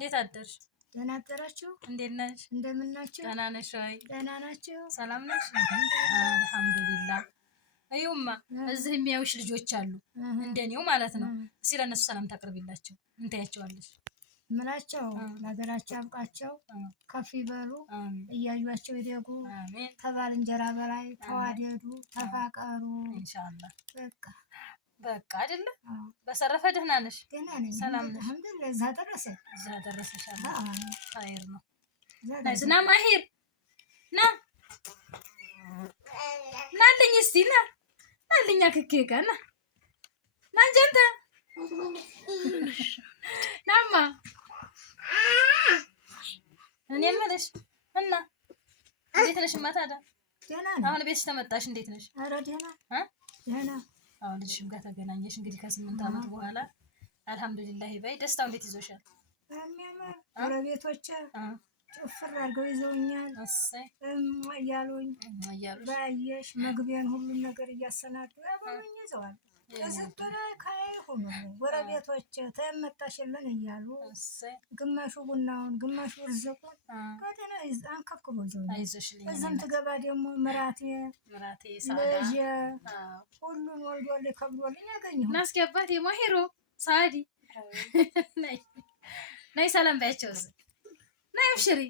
እንዴት አደርሽ? ደህና አደራችሁ? እንዴት ነሽ? እንደምን ናችሁ? ደህና ነሽ ወይ? ደህና ናችሁ? ሰላም ነሽ? አልሐምዱሊላህ። እዩማ እዚህ የሚያዩሽ ልጆች አሉ እንደኔው ማለት ነው። እስኪ ለእነሱ ሰላም ታቀርቢላቸው። ምን ታያቸዋለሽ? ምላቸው ለሀገራቸው ያብቃቸው፣ ከፍ ይበሉ፣ እያዩቸው ይደጉ፣ ከባልንጀራ በላይ ተዋደዱ፣ ተፋቀሩ። ኢንሻአላህ በቃ አይደለ? አዎ። በሰረፈ ደህና ነሽ? ደህና ነኝ። ሰላም ነሽ? አልሐምዱሊላህ። እዛ ደረሰ። እዛ ደረሰሽ? ኸይር ነው። ደረሰ። ና ማሂር ና ናልኝ እስቲ ናልኛ ክኬ ጋር ና እንጂ አንተ ናማ እኔ የምልሽ እና እንዴት ነሽ? ታዲያ ደህና ነኝ። አሁን ቤትሽ ተመጣሽ? እንዴት ነሽ? ኧረ ደህና ደህና። አሁን ልጅሽም ጋር ተገናኘሽ እንግዲህ ከ8 ዓመት በኋላ አልሐምዱሊላህ። በይ ደስታው እንዴት ይዞሻል? የሚያምር ጎረቤቶቼ ጭፍር አድርገው ይዘውኛል። እያሉኝ ባየሽ መግቢያን ሁሉን ነገር እያሰናዱ ያበሉኝ ይዘዋል። ከስንቱን ከይሁኑ ጎረቤቶቼ ተመጣሽልን እያሉ ግማሹ ቡናውን ግማሹ እርዝቁን በደህና አንከብክበው ይዘውኛል። እዚህም ትገባ ደግሞ ምራቴ ልጄ ሁሉን ወልዶልኝ ከብዶልኝ ያገኘሁ ናስገባት የማሄሮ ሳዲ ነይ ሰላም ባያቸው እዚህ ነይ አብሽሪ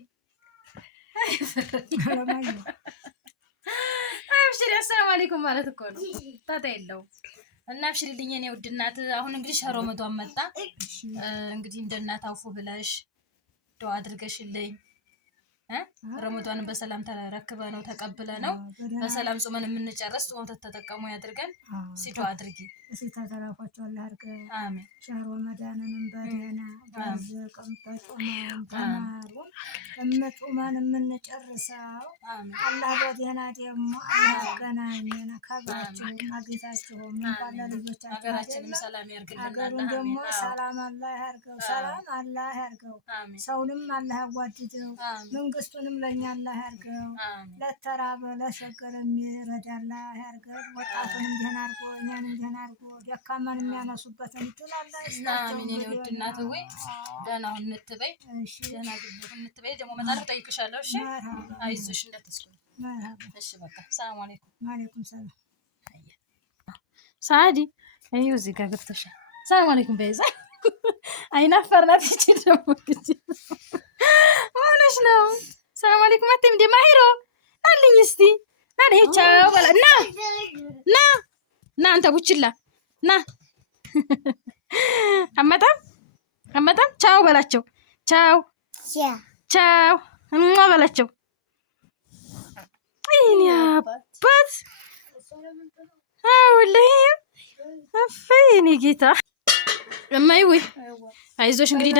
አብሽሪ። አሰላሙ አለይኩም ማለት እኮ ነው። ታታ የለውም እና አብሽሪልኝ የኔ ውድ እናት። አሁን እንግዲህ ረመዷን መጣ። እንግዲህ እንደ እናት አውፉ ብለሽ ዱአ አድርገሽልኝ ረመዷንን በሰላም ተረክበ ነው ተቀብለ ነው በሰላም ጾመን የምንጨርስ ጾም ተጠቀሙ ያድርገን። ሲዱ አድርጊ ሲታተራፋቸው አላህ አድርገ አሜን። ሸህሩ ረመዳንንም በደህና በዝቅም በጾመን ተማሩ እምጡማን የምንጨርሰው አላህ በደህና ደግሞ አላህ ያገናኘን ከባችሁ አግኝታችሁ እንኳን ለልጆቻችሁ ሀገራችንም ሰላም ያርግልን። ሀገሩን ደግሞ ሰላም አላህ ያርገው፣ ሰላም አላህ ያርገው፣ ሰውንም አላህ ያዋድደው፣ መንግስቱንም ለኛ አላህ ያርገው፣ ለተራበ ለሸገረ የሚረዳ አላህ ያርገው፣ ወጣቱንም ደህና አርጎ እኛንም ደህና አርጎ ደካማን የሚያነሱበትን እንትን አላህ ይስጣቸው። አሜን። የኔ ውድ እናት ወይ ደህና ሁን እንትበይ፣ ደህና ግቡ እንትበይ። ደግሞ መጣለሁ ጠይቅሻለሁ። እሺ አይዞሽ እንዳትስኩ። እሺ በቃ ሰላም አለይኩም። ወአለይኩም ሰላም። ሳዲ እዩ እዚህ ጋር ገብተሻል። ሰላም አለይኩም በይዛ አይናፈርናት እቺ ደግሞ ግጭ ሆነሽ ነው። ሰላም አለይኩም አትም እንደ ማሂሮ አለኝ እስቲ አለ ቻው በላ ና አንተ ቡችላ ና አመጣም ቻው በላቸው። ቻው በላቸው። ይሄን ያባት ወላሂ አፈይኒ ጌታ እማይ ወይ አይዞሽ እንግዲህ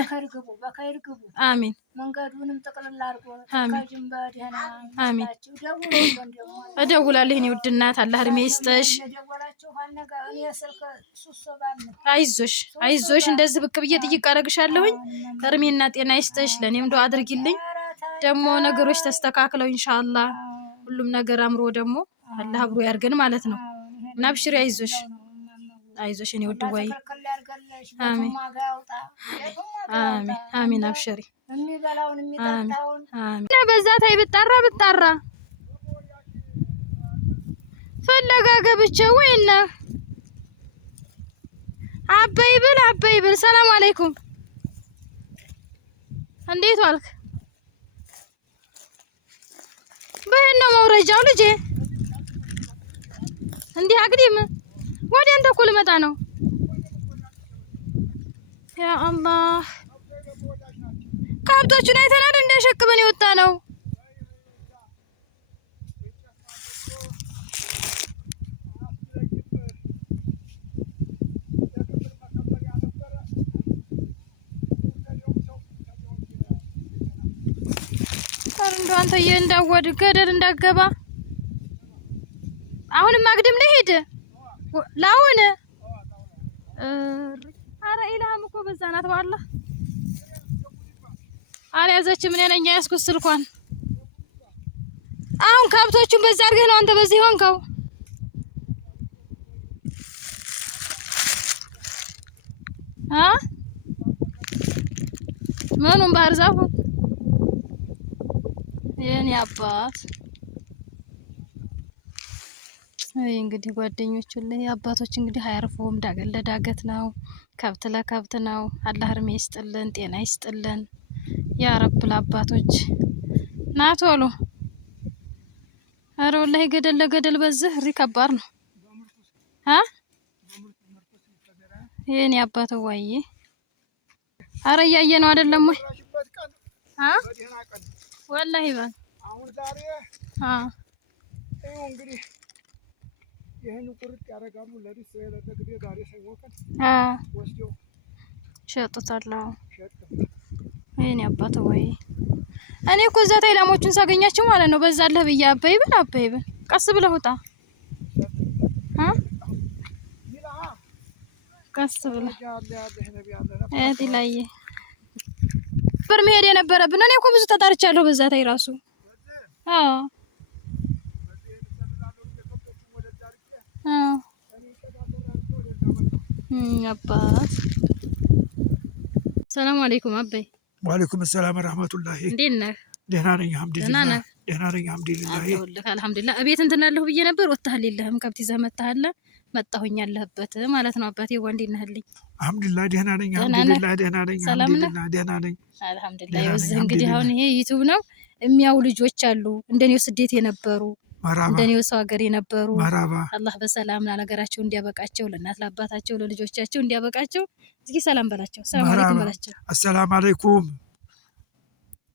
በኸይር ግቡ። አሜን። መንገዱንም ጥቅልል አድርጎ ከጅም በደህና አሜን። እደውላለሁ የኔ ውድ እናት አላህ እድሜ ይስጥሽ። አይዞሽ እንደዚህ ብቅ ብዬ ጥይቅ አደርግሻለሁኝ። እድሜና ጤና ይስጥሽ። ለእኔም ዱአ አድርጊልኝ። ደግሞ ነገሮች ተስተካክለው ኢንሻአላህ ሁሉም ነገር አምሮ ደግሞ አላህ አብሮ ያርገን ማለት ነው። እና አብሽሪ አይዞሽ እኔ ውድ ወይ አሜን አሜን። አብሽሪ አሜን። በዛ ታይ ብጣራ ፈለጋ ገብቼ ወይና አበይ ብል ሰላም አለይኩም እንዴት ዋልክ? በእነ ነው መውረጃው ልጄ እንዲህ አግዲም ወዲያ አንተ እኮ ልመጣ ነው። ያ አላህ ከብቶቹን አይተናል እንደሸክመን የወጣ ነው። እንደው አንተዬ እንዳወድ ገደል እንዳገባ አሁንም አግድም ለሄድ ላውን አረ ኢልሃም እኮ በዛ ናት። ዋላህ አልያዘችም። እኔ ነኝ ያስኩት ስልኳን። አሁን ከብቶቹን በዛ አድርገህ ነው አንተ በዚህ ሆንከው። ምኑን ባህር ዛፉ የኔ አባት አይ እንግዲህ ጓደኞቹ ላይ አባቶች እንግዲህ አያርፉም። ዳገት ለዳገት ነው፣ ከብት ለከብት ነው። አላህ እድሜ ይስጥልን፣ ጤና ይስጥልን ያ ረብ ለአባቶች ና ቶሎ። ኧረ ወላሂ ገደል ለገደል በዚህ እሪ ከባድ ነው። የኔ አባት ዋዬ ኧረ እያየ ነው አይደለም ወይ? ወላሂ በል እንግዲህ ይሄን ቁርጥ ያደርጋሉ። ለዲስ ለተግዴ ዛሬ ሰኞ ቀን ወስደው ሸጡታል። የኔ አባት ወይ እኔ እኮ እዛ ታይላሞቹን ሳገኛቸው ማለት ነው በዛለህ ብዬ አበይብን ቀስ ብለህ ውጣ ቀስ ብለህ እህቴ ላይ ብር መሄድ የነበረብን እኔ እኮ ብዙ ተጣርቻለሁ በዛ ታይ ራሱ አባት ሰላም አለይኩም አባይ። ወአለይኩም ሰላም ወራህመቱላሂ። እንዴት ነህ? ደህና ነኝ አልሐምዱሊላህ። ደህና ነኝ አልሐምዱሊላህ። እቤት እንትን አለሁ ብዬ ነበር ወጥተሃል የለህም? ከብት ይዘህ መጥተሃል? መጣሁኝ ያለህበት ማለት ነው አባቴ። ወንዴ ነህልኝ? አልሐምዱሊላህ ደህና ነኝ አልሐምዱሊላህ። ደህና ነኝ አልሐምዱሊላህ። ደህና ነኝ አልሐምዱሊላህ። ይኸውልህ እንግዲህ አሁን ይሄ ዩቲዩብ ነው የሚያው ልጆች አሉ እንደኔው ስደት የነበሩ እንደኔው ሰው ሀገር የነበሩ አላህ በሰላም ለሀገራቸው እንዲያበቃቸው ለእናት ለአባታቸው ለልጆቻቸው እንዲያበቃቸው እስኪ ሰላም በላቸው። ሰላም አለይኩም በላቸው። አሰላም አለይኩም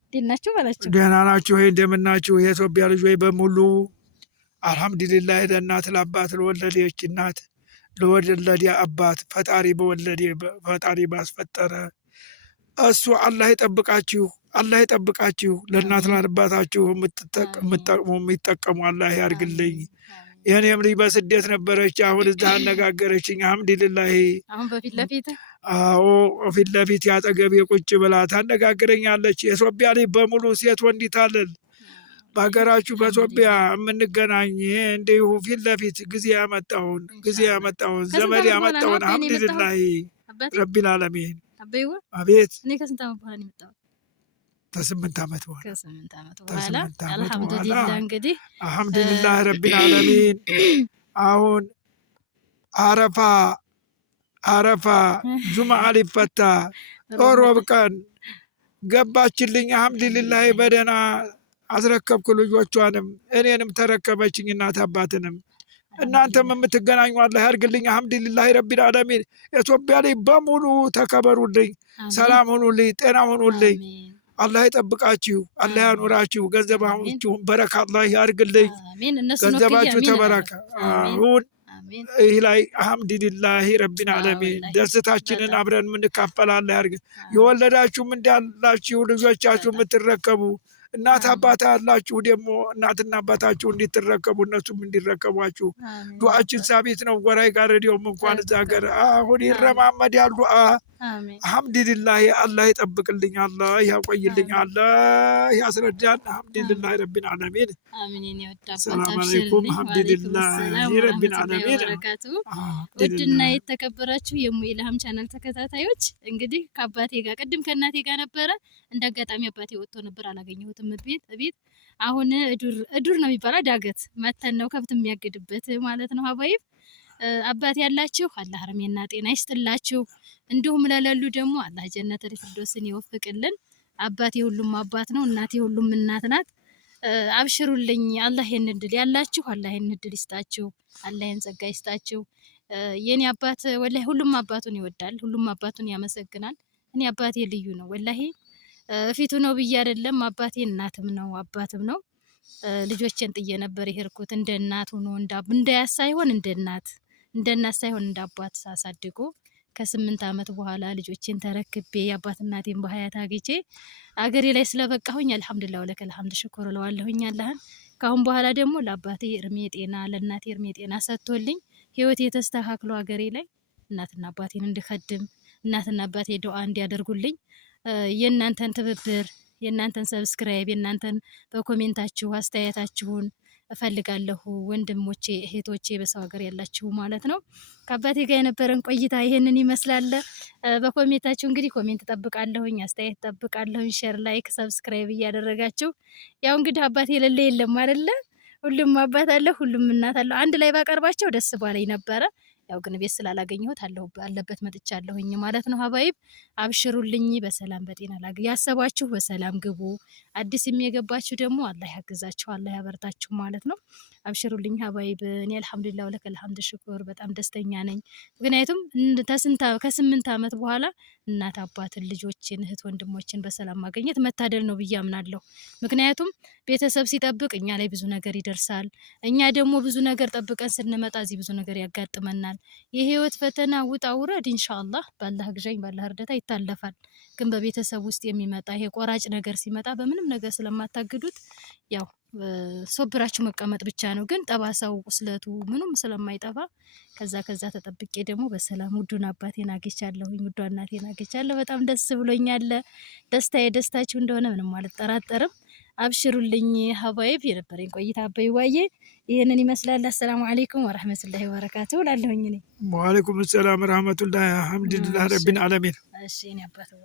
እንዴት ናችሁ በላቸው። ደህና ናችሁ ወይ? እንደምን ናችሁ የኢትዮጵያ ልጆች በሙሉ? አልሐምዱሊላህ። ለእናት ለአባት ለወለደች እናት ለወለደ አባት ፈጣሪ በወለደ ፈጣሪ ባስፈጠረ እሱ አላህ ይጠብቃችሁ፣ አላህ ይጠብቃችሁ። ለእናት ለአባታችሁ የሚጠቀሙ አላህ ያርግልኝ። የኔም ልጅ በስደት ነበረች፣ አሁን እዛ አነጋገረችኝ። አልሐምዱሊላህ። አሁን በፊት ለፊት ፊት ለፊት ያጠገቤ ቁጭ ብላ ታነጋግረኛለች። የኢትዮጵያ ልጅ በሙሉ ሴት ወንድ ይታለል በሀገራችሁ በኢትዮጵያ የምንገናኝ እንዲሁ ፊት ለፊት ጊዜ ያመጣውን ዘመድ ያመጣውን አልሐምዱሊላህ ረቢል ዓለሚን። አቤት እኔ ከስንት ዓመት በኋላ ነው የመጣሁት? ከ8 ዓመት በኋላ አልሐምዱሊላህ። እንግዲህ አልሐምዱሊላህ ረቢል ዓለሚን። አሁን አረፋ ጁምዓ ሊፈታ ሮብ ቀን ገባችልኝ። አልሐምዱሊላህ በደህና አስረከብኩ። ልጆቿንም እኔንም ተረከበችኝ፣ እናት አባትንም። እናንተም የምትገናኙ አላህ ያርግልኝ። አልሐምዱሊላህ ረቢል ዓለሚን። ኢትዮጵያ ላይ በሙሉ ተከበሩልኝ፣ ሰላም ሁኑልኝ፣ ጤና ሁኑልኝ። አላህ ይጠብቃችሁ፣ አላህ ያኑራችሁ። ገንዘባችሁን በረካ አላህ ያርግልኝ። ገንዘባችሁ ተበረከ። አሁን ይህ ላይ አልሐምዱሊላህ ረቢል ዓለሚን። ደስታችንን አብረን የምንካፈል አላህ ያርግ። የወለዳችሁም እንዳላችሁ ልጆቻችሁ የምትረከቡ እናት አባት ያላችሁ ደግሞ እናትና አባታችሁ እንዲትረከቡ እነሱም እንዲረከቧችሁ ዱዓችን ሳቢት ነው። ጎራይ ጋር ደግሞ እንኳን እዛ ሀገር አሁን ይረማመዳል ዱዓ። አልሐምዱሊላህ። አላህ ይጠብቅልኝ፣ አላህ ያቆይልኝ፣ አላህ ያስረዳን። አልሐምዱሊላህ ረቢል ዓለሚን። ሰላም አለይኩም። አልሐምዱሊላህ ረቢል ዓለሚን። ውድና የተከበራችሁ የሙኢልሃም ቻናል ተከታታዮች እንግዲህ ከአባቴ ጋር ቅድም ከእናቴ ጋር ነበረ። እንደ አጋጣሚ አባቴ ወጥቶ ነበር፣ አላገኘሁትም ቤት። አሁን እዱር ነው የሚባለው ዳገት መተን ነው ከብት የሚያገድበት ማለት ነው። ሀባይብ አባት ያላችሁ አላህ እድሜና ጤና ይስጥላችሁ። እንዲሁም ለሌሉ ደግሞ አላህ ጀነተል ፊርደውስን ይወፍቅልን። አባቴ ሁሉም አባት ነው፣ እናቴ ሁሉም እናት ናት። አብሽሩልኝ። አላህ ይሄን እድል ያላችሁ አላህ ይሄን እድል ይስጣችሁ፣ አላህ ይሄን ጸጋ ይስጣችሁ። የኔ አባት ወላሂ ሁሉም አባቱን ይወዳል፣ ሁሉም አባቱን ያመሰግናል። እኔ አባቴ ልዩ ነው ወላሂ። ፊቱ ነው ብዬ አይደለም፣ አባቴ እናትም ነው አባትም ነው። ልጆቼን ጥዬ ነበር የሄድኩት እንደ እናት ሆኖ እንዳያት ሳይሆን እንደ እናት ሳይሆን እንደ አባት ሳሳድጎ ከ8 ዓመት በኋላ ልጆቼን ተረክቤ የአባት እናቴን በሀያት አግኝቼ አገሬ ላይ ስለበቃሁኝ አልሐምዱሊላህ ወለከል ሐምድ ሽኩር እለዋለሁኝ አላህን። ካሁን በኋላ ደግሞ ለአባቴ እድሜ ጤና ለእናቴ እድሜ ጤና ሰጥቶልኝ ህይወቴ ተስተካክሎ አገሬ ላይ እናትና አባቴን እንድከድም እናትና አባቴ ዱዓ እንዲያደርጉልኝ የእናንተን ትብብር የእናንተን ሰብስክራይብ የእናንተን በኮሜንታችሁ አስተያየታችሁን እፈልጋለሁ። ወንድሞቼ እህቶቼ በሰው ሀገር ያላችሁ ማለት ነው። ከአባቴ ጋር የነበረን ቆይታ ይሄንን ይመስላል። በኮሜንታችሁ እንግዲህ ኮሜንት ጠብቃለሁኝ፣ አስተያየት ጠብቃለሁኝ። ሼር፣ ላይክ፣ ሰብስክራይብ እያደረጋችሁ ያው እንግዲህ አባቴ የሌለ የለም አይደለ? ሁሉም አባት አለ፣ ሁሉም እናት አለ። አንድ ላይ ባቀርባቸው ደስ ባለኝ ነበረ። ያው ግን ቤት ስላላገኘሁት አለበት መጥቻለሁኝ ማለት ነው። ሀባይብ አብሽሩልኝ፣ በሰላም በጤና ያሰባችሁ በሰላም ግቡ። አዲስ የሚገባችሁ ደግሞ አላህ ያግዛችሁ፣ አላህ ያበርታችሁ ማለት ነው። አብሽሩልኝ ሀባይብ። እኔ አልሐምዱሊላህ ወለከል ሐምድ ሽኩር በጣም ደስተኛ ነኝ። ምክንያቱም ከ8 ዓመት በኋላ እናት አባትን፣ ልጆችን፣ እህት ወንድሞችን በሰላም ማግኘት መታደል ነው ብዬ አምናለሁ። ምክንያቱም ቤተሰብ ሲጠብቅ እኛ ላይ ብዙ ነገር ይደርሳል። እኛ ደግሞ ብዙ ነገር ጠብቀን ስንመጣ እዚህ ብዙ ነገር ያጋጥመናል። የህይወት ፈተና ውጣ ውረድ ኢንሻአላህ ባላህ ግዣኝ ባላህ እርዳታ ይታለፋል። ግን በቤተሰብ ውስጥ የሚመጣ ይሄ ቆራጭ ነገር ሲመጣ በምንም ነገር ስለማታግዱት ያው ሶብራችሁ መቀመጥ ብቻ ነው። ግን ጠባሳው ቁስለቱ ምኑም ስለማይጠፋ ከዛ ተጠብቄ ደግሞ በሰላም ውዱን አባቴን አግኝቻለሁኝ፣ ውዷ እናቴን አግኝቻለሁ። በጣም ደስ ብሎኛል። ደስታዬ ደስታችሁ እንደሆነ ምንም አልጠራጠርም። አብሽሩልኝ ሀባይብ። የነበረኝ ቆይታ አበይዋዬ ይሄንን ይመስላል። አሰላሙ አለይኩም ወራህመቱላሂ ወበረካቱሁ ላለሁኝ እኔ ወአለይኩም ሰላም ወራህመቱላሂ አልሐምዱሊላህ ረቢል ዓለሚን። እሺ እኔ አባተው